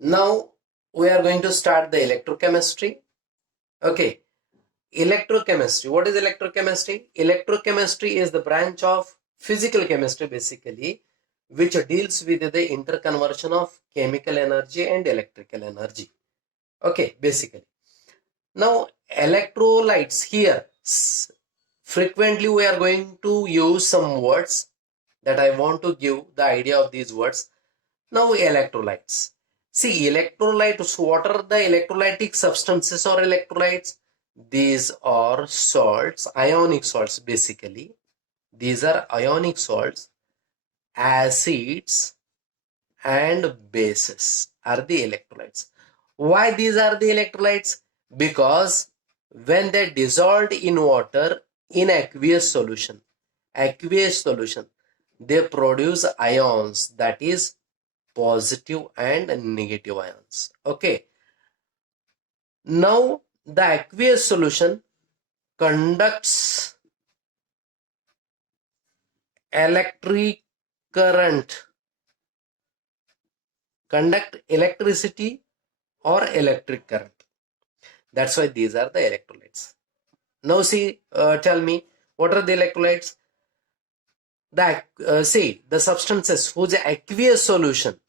Now we are going to start the electrochemistry. Okay, electrochemistry. What is electrochemistry? Electrochemistry is the branch of physical chemistry basically, which deals with the interconversion of chemical energy and electrical energy. Okay, basically. Now electrolytes here, frequently we are going to use some words that I want to give the idea of these words. Now electrolytes. See, electrolytes, what are the electrolytic substances or electrolytes? These are salts, ionic salts basically. These are ionic salts, acids and bases are the electrolytes. Why these are the electrolytes? Because when they dissolved in water in aqueous solution, they produce ions, that is positive and negative ions. Okay. Now the aqueous solution conducts electric current, conduct electricity or electric current. That's why these are the electrolytes. Now see, tell me, what are the electrolytes? The substances whose aqueous solution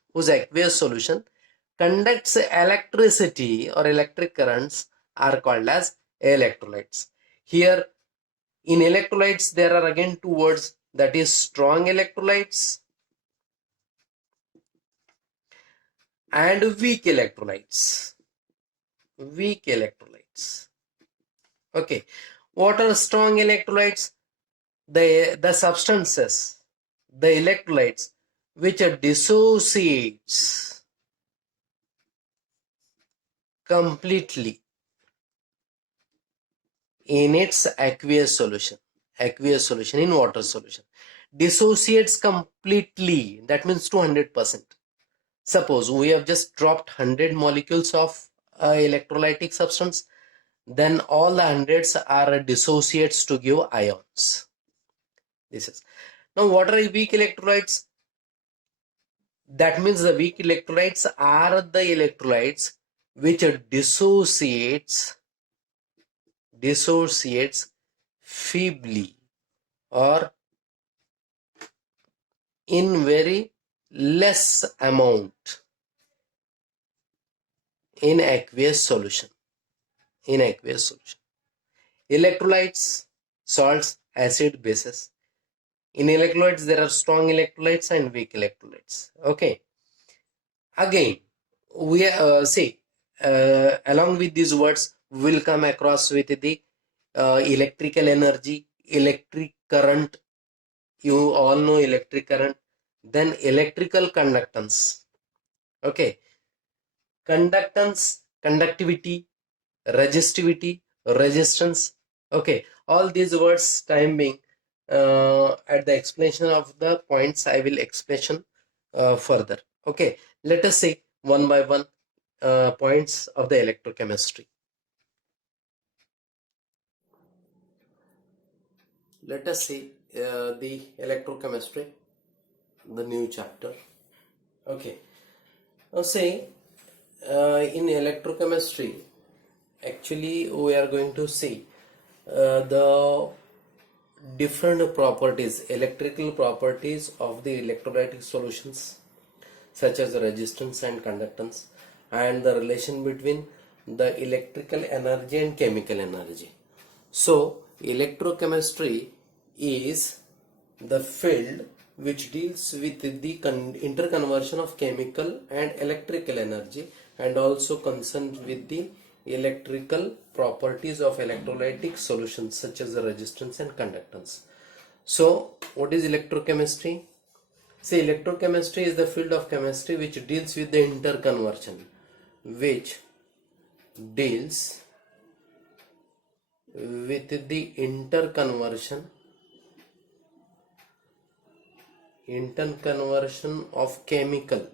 conducts electricity or electric currents are called as electrolytes. Here in electrolytes there are again two words, that is strong electrolytes and weak electrolytes. Okay, what are strong electrolytes? The substances, the electrolytes which dissociates completely in its aqueous solution in water solution, dissociates completely, that means 200%. Suppose we have just dropped 100 molecules of electrolytic substance, then all the hundreds are dissociates to give ions. This is. Now what are weak electrolytes? That means the weak electrolytes are the electrolytes which dissociates feebly or in very less amount in aqueous solution. Electrolytes, salts, acid, bases. In electrolytes there are strong electrolytes and weak electrolytes. Okay. Again, we along with these words we will come across with the electrical energy, electric current. You all know electric current. Then electrical conductance. Okay. Conductance, conductivity, resistivity, resistance. Okay. All these words time being, at the explanation of the points I will explain further. Okay. Let us see one by one points of the electrochemistry. Let us see the electrochemistry, the new chapter. Okay. Now say in electrochemistry, actually we are going to see the different properties, electrical properties of the electrolytic solutions, such as resistance and conductance, and the relation between the electrical energy and chemical energy. So electrochemistry is the field which deals with the interconversion of chemical and electrical energy, and also concerned with the electrical properties of electrolytic solutions such as the resistance and conductance. So what is electrochemistry? See, electrochemistry is the field of chemistry which deals with the interconversion, interconversion of chemical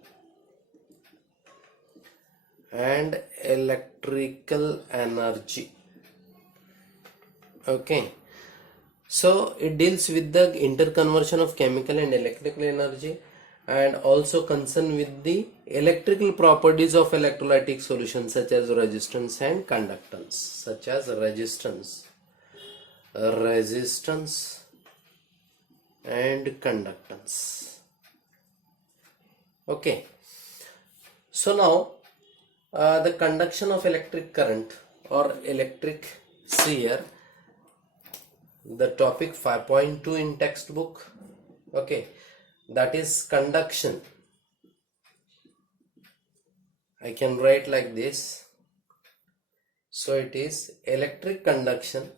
and electrical energy. Okay, so it deals with the interconversion of chemical and electrical energy, and also concerned with the electrical properties of electrolytic solutions such as resistance and conductance, resistance and conductance. Okay, so now the conduction of electric current or electric sphere, the topic 5.2 in textbook. Okay, that is conduction. I can write like this. So it is electric conduction,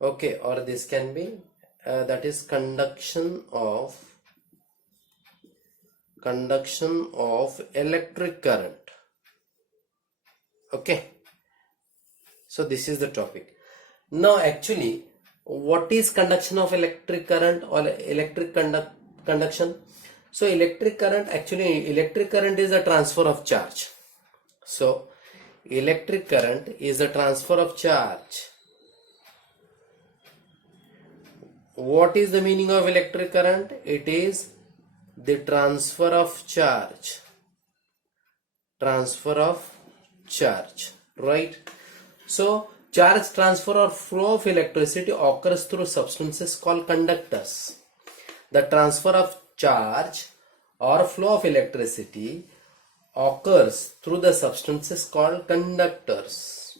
okay, or this can be that is conduction of electric current. Okay, so this is the topic. Now actually, what is conduction of electric current or electric conduction? So electric current is a transfer of charge. So electric current is a transfer of charge. What is the meaning of electric current? It is the transfer of charge. Right? So charge transfer or flow of electricity occurs through substances called conductors. The transfer of charge or flow of electricity occurs through the substances called conductors.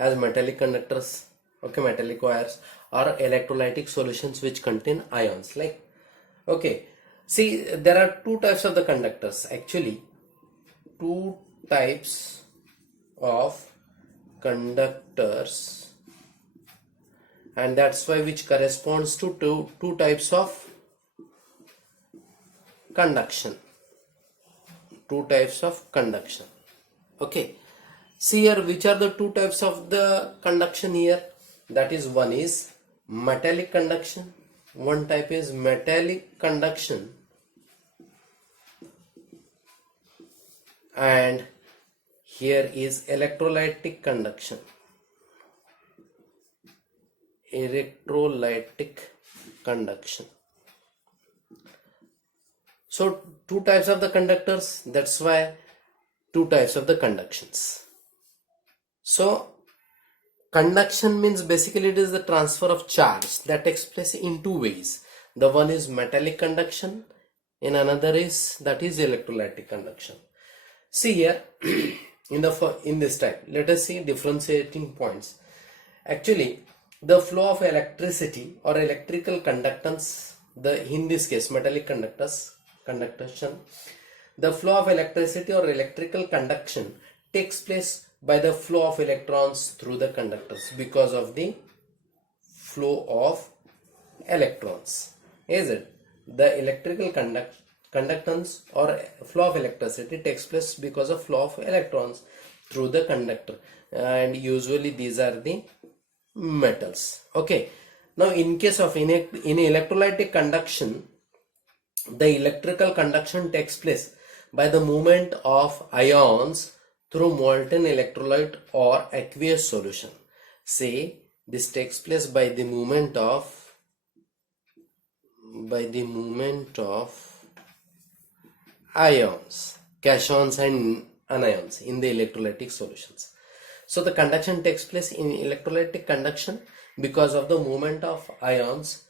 As metallic conductors, okay, metallic wires, or electrolytic solutions which contain ions. Like, okay, see, there are two types of the conductors. Actually, two types of conductors, and that's why which corresponds to two types of conduction. Okay, see here, which are the two types of the conduction here? That is, one is metallic conduction, one type is metallic conduction, and here is electrolytic conduction. So two types of the conductors, that's why two types of the conductions. So conduction means basically it is the transfer of charge that takes place in two ways. The one is metallic conduction and another is electrolytic conduction. See here in this type, let us see differentiating points. Actually, the flow of electricity or electrical conductance, in this case metallic conduction, the flow of electricity or electrical conduction takes place by the flow of electrons through the conductors because of the flow of electrons. Is it? The electrical conductance or flow of electricity takes place because of flow of electrons through the conductor, and usually these are the metals. Okay, now in case of in electrolytic conduction, the electrical conduction takes place by the movement of ions through molten electrolyte or aqueous solution. Say this takes place by the movement of ions, cations and anions in the electrolytic solutions. So the conduction takes place in electrolytic conduction because of the movement of ions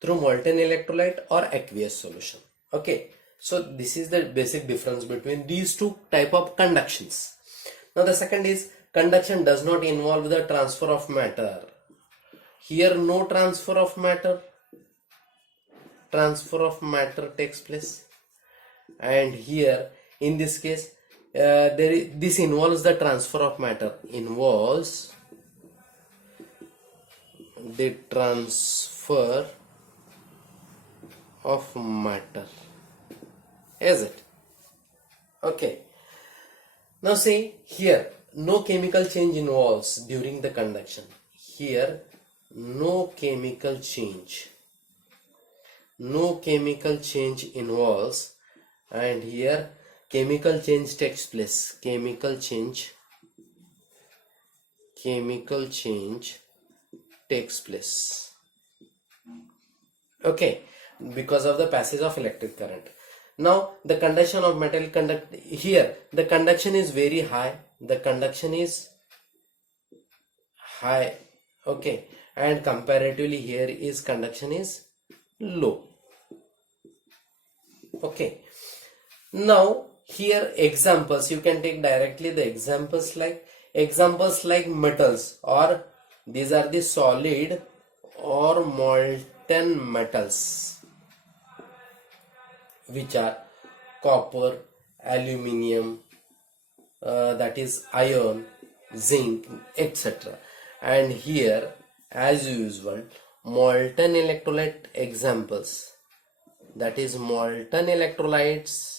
through molten electrolyte or aqueous solution. Okay, so this is the basic difference between these two type of conductions. Now the second is conduction does not involve the transfer of matter. Here no transfer of matter takes place, and here in this case this involves the transfer of matter, is it? Okay, now see here, no chemical change involves during the conduction. Here no chemical change involves, and here chemical change takes place. chemical change takes place. Okay, because of the passage of electric current. Now the conduction of metal here the conduction is very high. The conduction is high. Okay, and comparatively here is conduction is low. Okay, now here examples, you can take directly the examples like metals, or these are the solid or molten metals, which are copper, aluminium, that is iron, zinc, etc. And here as usual molten electrolyte examples, that is molten electrolytes,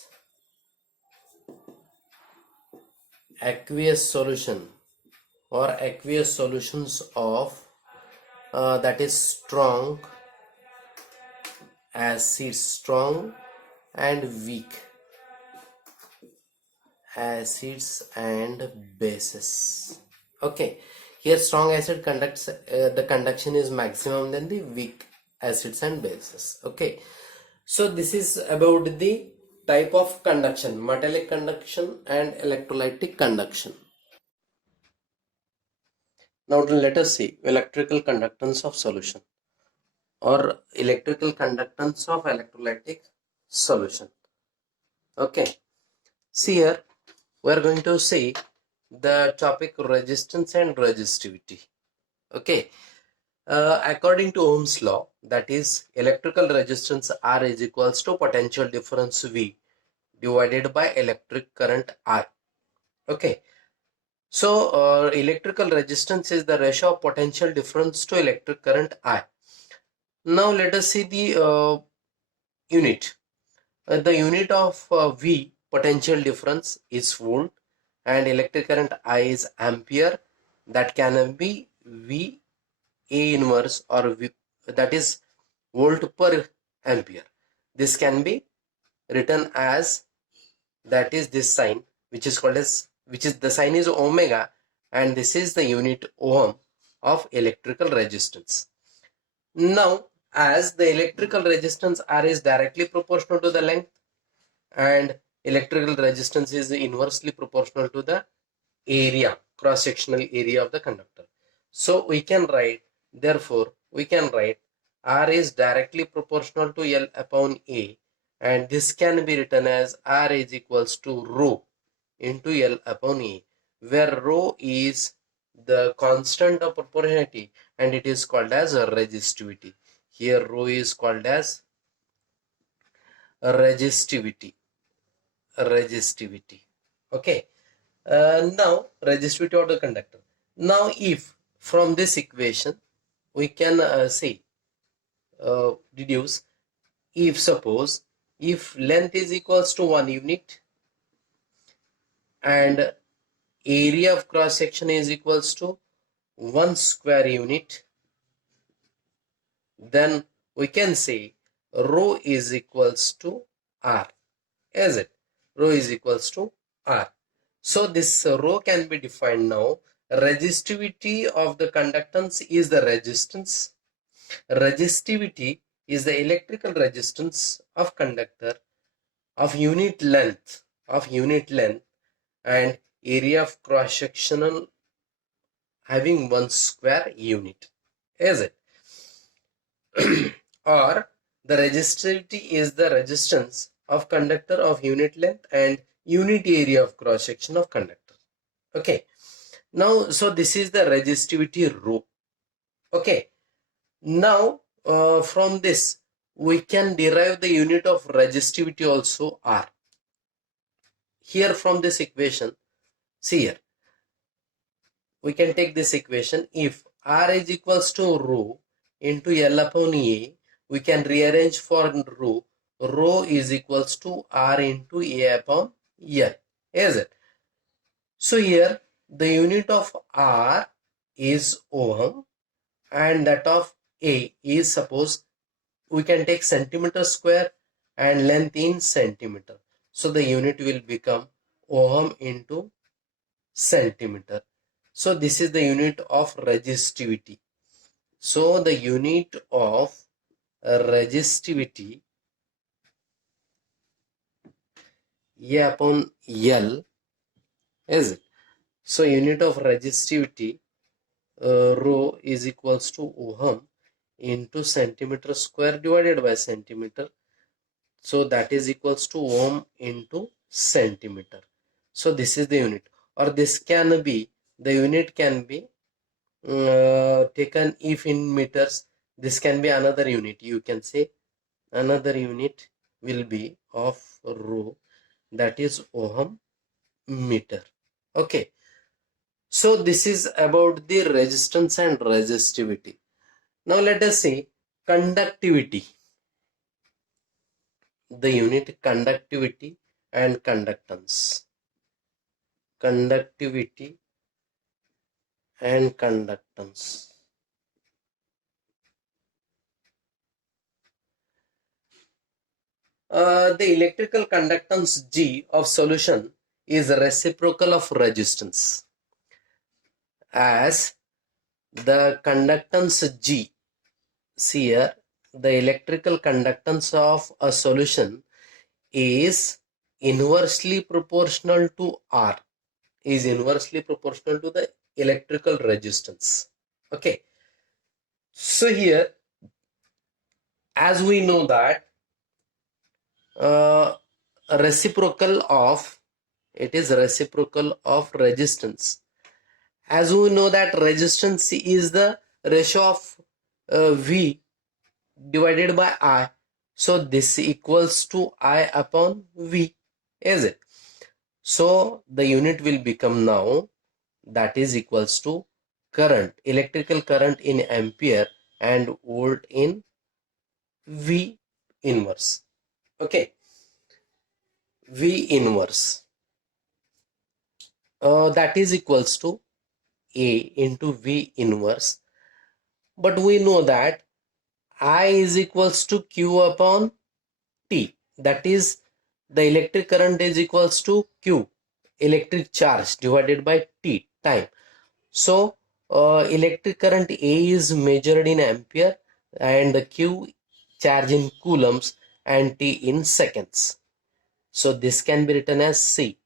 aqueous solution or aqueous solutions of that is strong, acid, strong and weak acids and bases. Okay, here strong acid conducts, the conduction is maximum than the weak acids and bases. Okay, so this is about the type of conduction, metallic conduction and electrolytic conduction. Now let us see electrical conductance of solution or electrical conductance of electrolytic solution. Okay, see here we are going to see the topic resistance and resistivity. Okay, according to Ohm's law, that is electrical resistance R is equals to potential difference V divided by electric current I. Okay, so electrical resistance is the ratio of potential difference to electric current I. Now let us see the unit. The unit of V, potential difference, is volt, and electric current I is ampere. That can be V A inverse, or V, that is volt per ampere. This can be written as, that is this sign, which is called as, which is the sign is omega, and this is the unit ohm of electrical resistance. Now as the electrical resistance R is directly proportional to the length and electrical resistance is inversely proportional to the area, cross-sectional area of the conductor, so we can write, therefore we can write R is directly proportional to L upon A, and this can be written as R is equals to rho into L upon A, where rho is the constant of proportionality and it is called as a resistivity. Here rho is called as resistivity. Okay, now resistivity of the conductor. Now if from this equation we can deduce, if suppose if length is equals to 1 unit and area of cross section is equals to 1 square unit, then we can say rho is equals to R. Is it? Rho is equals to R. So this rho can be defined now. Resistivity of the conductance is the resistance. Resistivity is the electrical resistance of conductor of unit length, and area of cross sectional having 1 square unit. Is it? Or the resistivity is the resistance of conductor of unit length and unit area of cross section of conductor. Okay, now so this is the resistivity rho. Okay, now from this we can derive the unit of resistivity also R. Here from this equation, see here, we can take this equation. If R is equals to rho into L upon A, we can rearrange for rho. Rho is equals to R into A upon L. Is it? So here the unit of R is ohm and that of A is, suppose we can take centimeter square and length in centimeter. So the unit will become ohm into centimeter. So this is the unit of resistivity. So the unit of resistivity A upon L is it? So unit of resistivity rho is equals to ohm into centimeter square divided by centimeter. So that is equals to ohm into centimeter. So this is the unit, or this can be, the unit can be taken if in meters. This can be another unit. You can say another unit will be of rho, that is ohm meter. Okay. So this is about the resistance and resistivity. Now let us see conductivity. The unit conductivity and conductance. Conductivity and conductance. The electrical conductance G of solution is reciprocal of resistance, as the conductance G, see here, the electrical conductance of a solution is inversely proportional to R, is inversely proportional to the electrical resistance. Okay, so here, as we know that uh, reciprocal of, it is reciprocal of resistance. As we know that resistance is the ratio of V divided by I. So this equals to I upon V, is it? So the unit will become now, that is equals to current, electrical current in ampere and volt in V inverse. Okay, V inverse. That is equals to A into V inverse. But we know that I is equals to Q upon T. That is, the electric current is equals to Q, electric charge, divided by T, time. So electric current A is measured in ampere and the Q charge in coulombs and T in seconds. So this can be written as C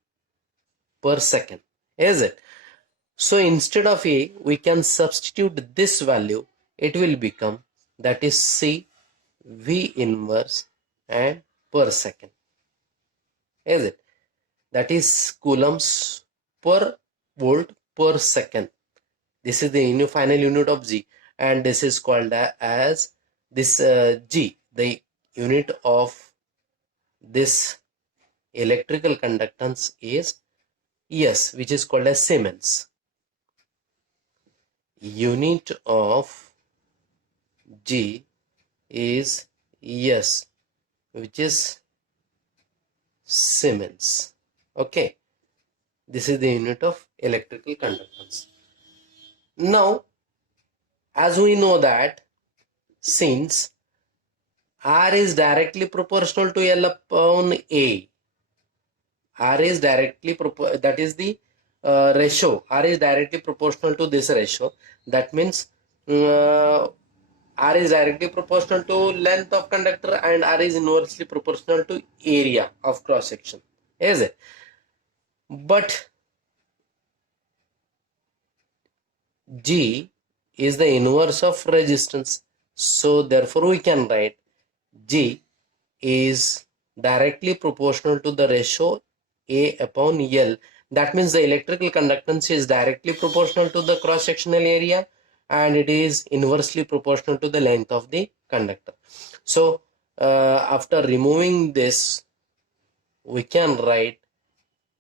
per second, is it? So instead of A, we can substitute this value. It will become, that is C V inverse and per second, is it? That is coulombs per volt per second. This is the final unit of G, and this is called as this G, the unit of this electrical conductance is S, which is called as Siemens. Unit of G is S, which is Siemens. Okay, this is the unit of electrical conductance. Now, as we know that since R is directly proportional to L upon A, R is directly that is the ratio. R is directly proportional to this ratio. That means R is directly proportional to length of conductor and R is inversely proportional to area of cross section. Is it? But G is the inverse of resistance. So therefore we can write G is directly proportional to the ratio A upon L. That means the electrical conductance is directly proportional to the cross-sectional area and it is inversely proportional to the length of the conductor. So after removing this, we can write,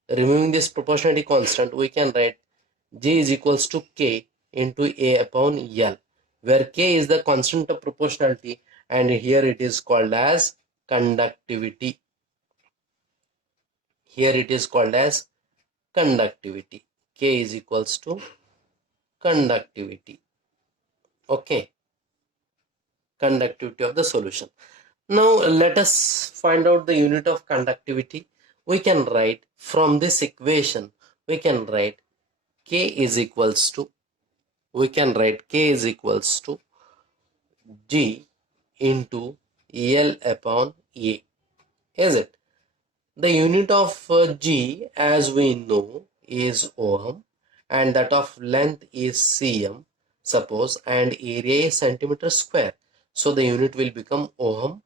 removing this proportionality constant, we can write G is equals to K into A upon L, where K is the constant of proportionality and here it is called as conductivity. Here it is called as conductivity. K is equals to conductivity. Okay, conductivity of the solution. Now let us find out the unit of conductivity. We can write from this equation, we can write K is equals to, we can write K is equals to G into L upon A, is it? The unit of G, as we know, is ohm, and that of length is cm, suppose, and area is centimeter square. So the unit will become ohm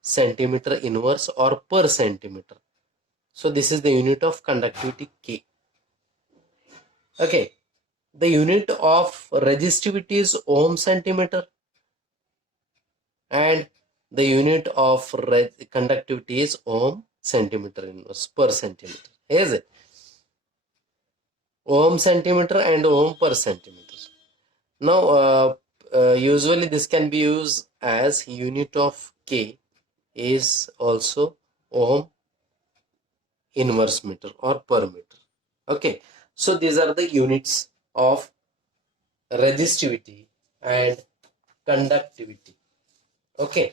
centimeter inverse or per centimeter. So this is the unit of conductivity K. Okay. The unit of resistivity is ohm centimeter, and the unit of conductivity is ohm centimeter inverse per centimeter. Is it? Ohm centimeter and ohm per centimeter. Now, usually this can be used as unit of K is also ohm inverse meter or per meter. Okay, so these are the units of resistivity and conductivity. Okay,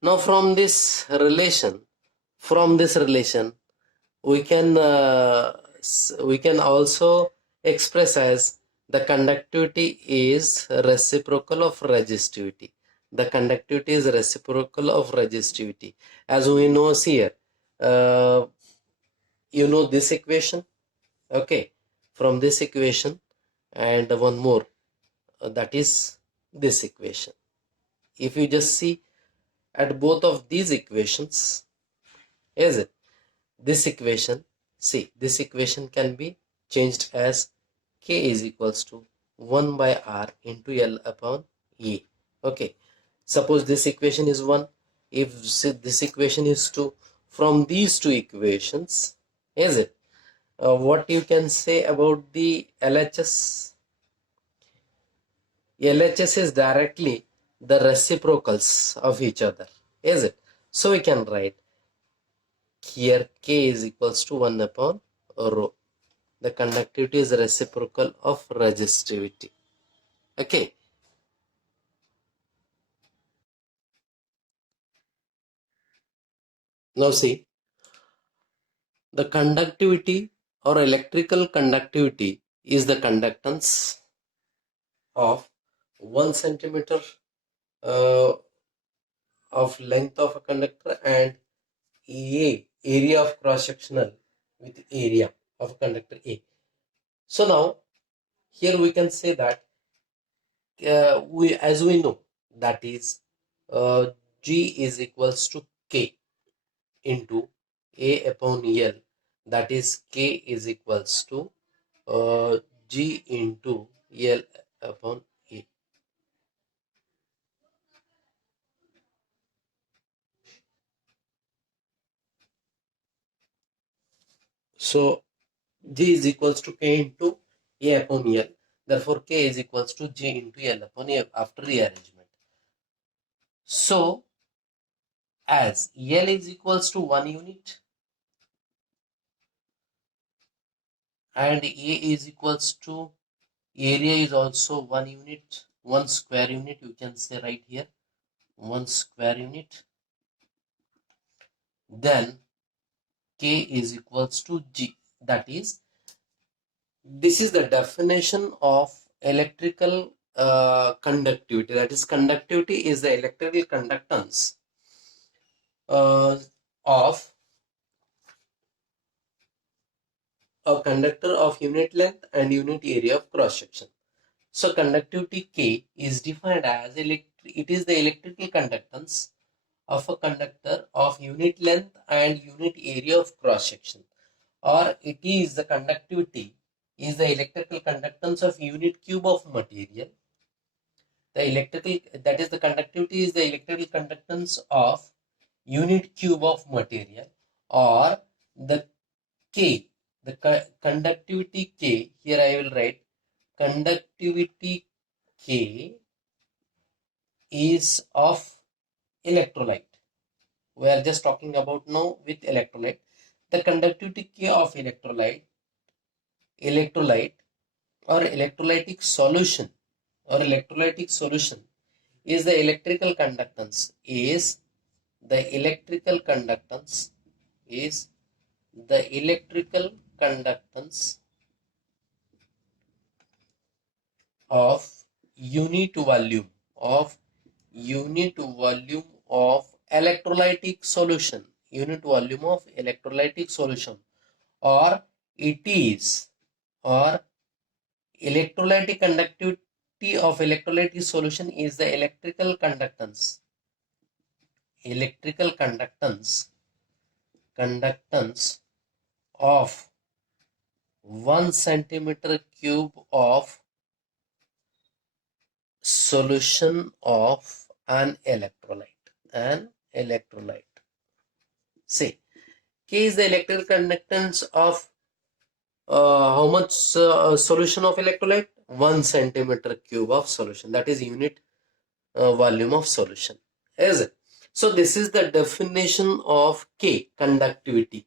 now from this relation, we can also express as the conductivity is reciprocal of resistivity. The conductivity is reciprocal of resistivity. As we know here, uh, you know this equation. Okay, from this equation and one more, that is this equation. If you just see at both of these equations, is it? This equation, see, this equation can be changed as K is equals to 1 by R into L upon E. Okay, suppose this equation is 1, if this equation is 2, from these two equations, is it? What you can say about the LHS? LHS is directly the reciprocals of each other, is it? So we can write here K is equals to 1 upon rho. The conductivity is reciprocal of resistivity. Okay. Now see, the conductivity or electrical conductivity is the conductance of 1 centimeter uh, of length of a conductor and area of cross sectional with area of conductor A. So now here we can say that as we know, that is uh, G is equals to K into A upon L, that is K is equals to G into L upon A. So G is equals to K into A upon L. Therefore, K is equals to G into L upon A after rearrangement. So, as L is equals to 1 unit and A is equals to area is also 1 unit, 1 square unit, you can say right here, 1 square unit, then K is equals to G. That is, this is the definition of electrical conductivity. That is, conductivity is the electrical conductance of a conductor of unit length and unit area of cross section. So conductivity K is defined as it is the electrical conductance of a conductor of unit length and unit area of cross section, or it is the conductivity is the electrical conductance of unit cube of material. The electrical, that is, the conductivity is the electrical conductance of unit cube of material, or the K, the conductivity K, here I will write conductivity K is of electrolyte. We are just talking about now with electrolyte. The conductivity K of electrolyte or electrolytic solution is the electrical conductance is the electrical conductance conductance of unit volume of electrolytic solution, or it is, or electrolytic conductivity of electrolytic solution is the electrical conductance of 1 centimeter cube of solution of an electrolyte. Say, K is the electrical conductance of how much solution of electrolyte? 1 centimeter cube of solution. That is unit volume of solution. Is it? So this is the definition of K, conductivity.